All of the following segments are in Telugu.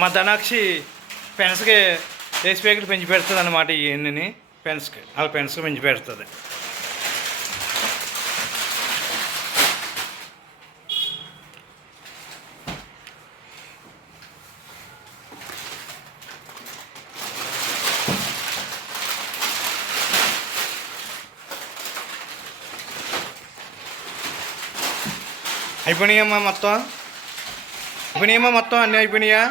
మా ధనాక్షి పెన్స్కి రేస్ ప్యాకెట్ పెంచి పెడుతుంది అనమాట ఇవన్నీ పెన్స్కి వాళ్ళ పెన్స్కి పెంచి పెడుతుంది. అయిపోయినాయమ్మా మొత్తం? అయిపోయినాయమ్మా మొత్తం అన్నీ అయిపోయినాయా?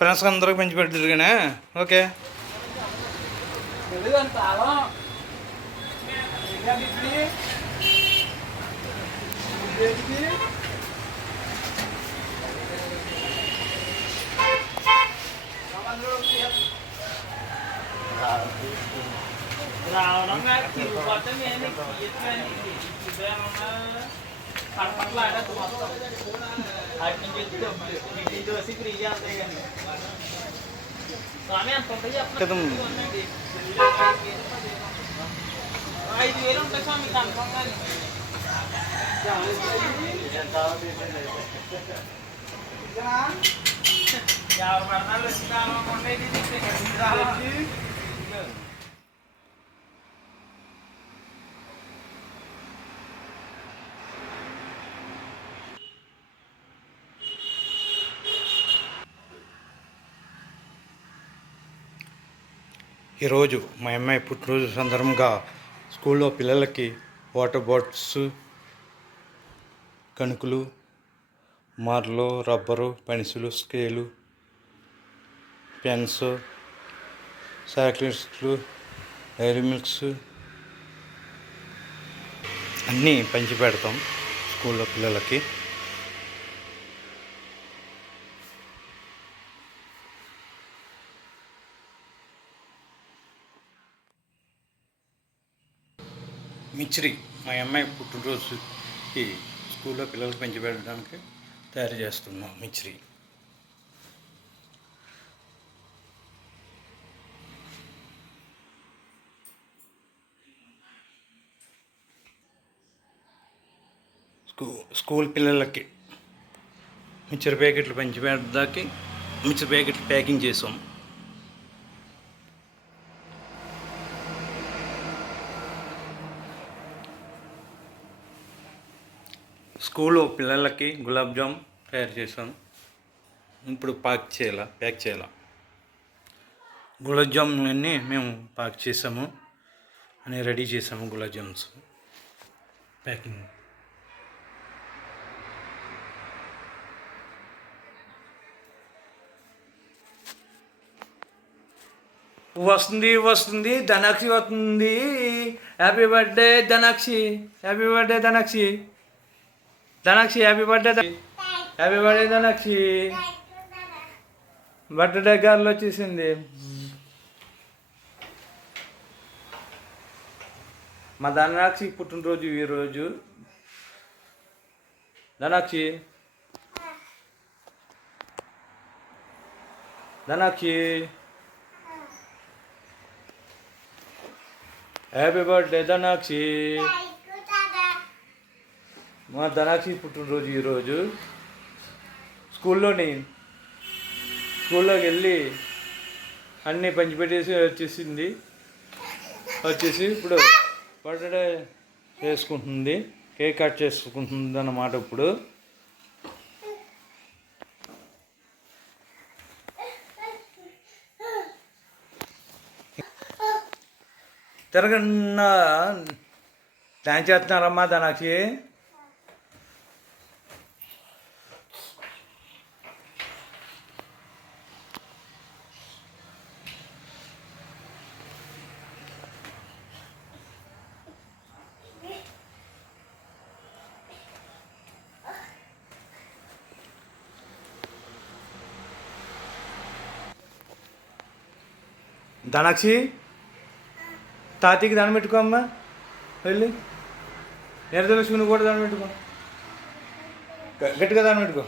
ఫ్రెండ్స్ అందరికి పెంచి పెడుతుంది కానీ ఓకే రావడం తిరుగుబాటు నేను కడపట్లాడ మొత్తం అటు నుంచి వచ్చి డబ్బులు ఇటు నుంచి వచ్చి ఫ్రీ అంతే కానీ స్వామి అంత ఉంటుంది కదా. చెప్పండి ఐదు వేలు ఉంటాయి స్వామి కన్ఫర్మ్ కానీ ఎవరు పడతారు వచ్చి కావాలనుకుంటే ఇది ఈరోజు మా అమ్మాయి పుట్టినరోజు సందర్భంగా స్కూల్లో పిల్లలకి వాటర్ బాటిల్స్ కణుకులు మార్లు రబ్బరు పెన్సిలు స్కేలు పెన్స్ చాక్లెట్స్లు డైరీ మిల్క్స్ అన్నీ పంచి పెడతాం స్కూల్లో పిల్లలకి. మిచ్చిరి మా అమ్మాయి పుట్టినరోజుకి స్కూల్లో పిల్లలు పెంచి పెట్టడానికి తయారు చేస్తున్నాం మిచ్చిరి స్కూ స్కూల్ పిల్లలకి మిక్చర్ ప్యాకెట్లు పెంచి పెట్టడానికి మిక్చర్ ప్యాకెట్లు ప్యాకింగ్ చేసాం. స్కూల్లో పిల్లలకి గులాబ్ జామ్ తయారు చేశాను. ఇప్పుడు ప్యాక్ చేయాల? ప్యాక్ చేయాల? గులాబ్ జామ్లన్నీ మేము ప్యాక్ చేసాము. అని రెడీ చేసాము గులాబ్ జామ్స్. ప్యాకింగ్. వస్తుంది వస్తుంది ధనాక్షి వస్తుంది. Happy birthday Dhanakshi. Happy birthday Dhanakshi. Dhanakshi happy birthday happy birthday Dhanakshi birthday గార్లు వచ్చేసింది. మా ధనాక్షి పుట్టినరోజు ఈరోజు ధనాక్షి ధనాక్షి హ్యాపీ బర్త్డే ధనాక్షి మా ధనాక్షి పుట్టినరోజు ఈరోజు. స్కూల్లోని స్కూల్లోకి వెళ్ళి అన్నీ పంచిపెట్టేసి వచ్చేసింది. వచ్చేసి ఇప్పుడు బర్త్డే చేసుకుంటుంది కేక్ కట్ చేసుకుంటుంది అన్నమాట ఇప్పుడు. తిరగన్న డాన్స్ చేస్తున్నారమ్మా దానాక్షి ధనాక్షి తాతయ్యకి దండం పెట్టుకో అమ్మా. వెళ్ళి. నిరదలక్ష్మిని కూడా దండం పెట్టుకో. గట్టిగా దండం పెట్టుకో.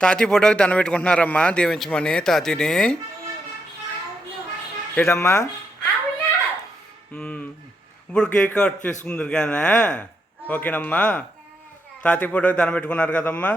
తాతీ ఫోటోకి దండం పెట్టుకుంటున్నారమ్మా దీవించమని తాతిని. ఏటమ్మా? ఇప్పుడు కేక్ కట్ చేసుకుందరు కానీ ఓకేనమ్మా? తాతీ ఫోటోకి దండం పెట్టుకున్నారు కదమ్మా?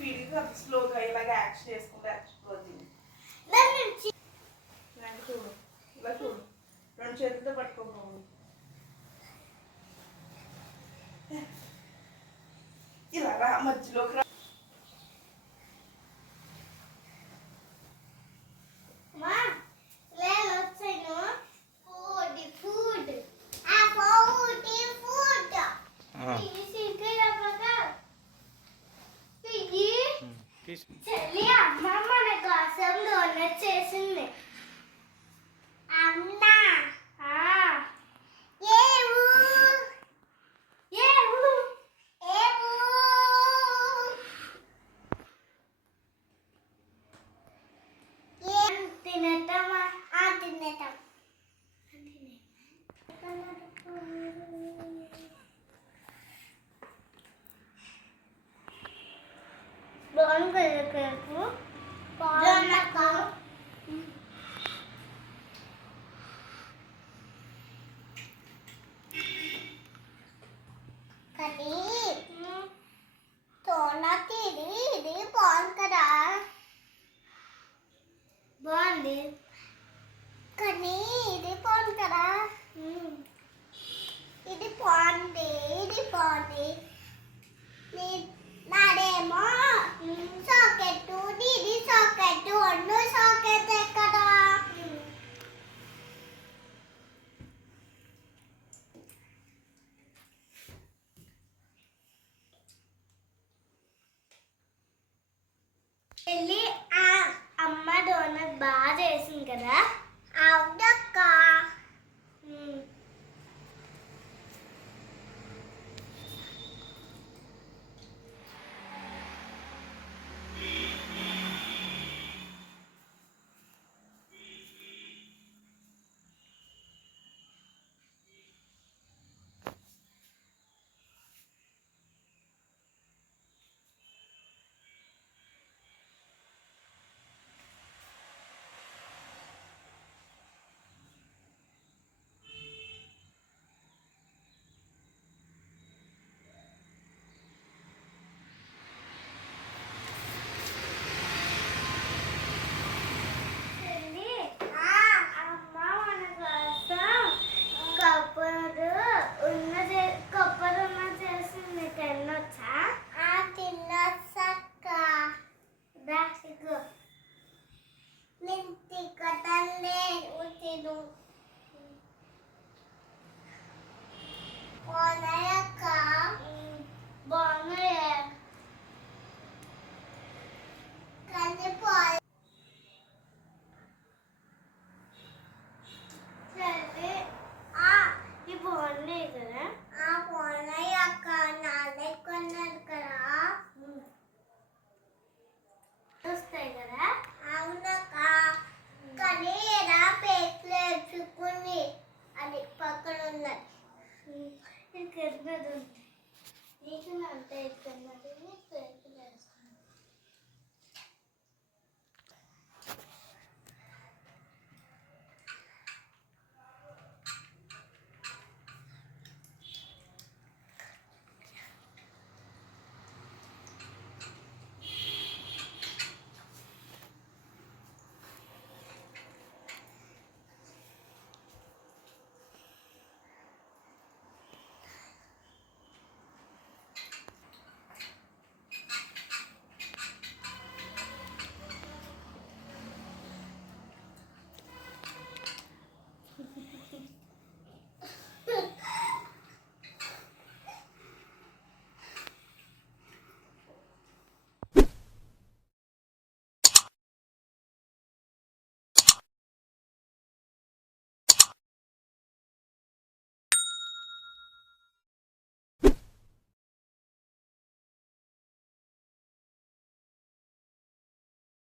స్పీడ్గా అది స్లోగా ఇలాగ యాక్షన్ చేసుకుంటే యాక్షన్ పోతుంది చూడు ఇలా చూడు. రెండు చేతులతో పట్టుకోబోవు ఇలా రా మధ్యలోకి రా. ఇక్కడ నీకు అంతే ఇక్కడ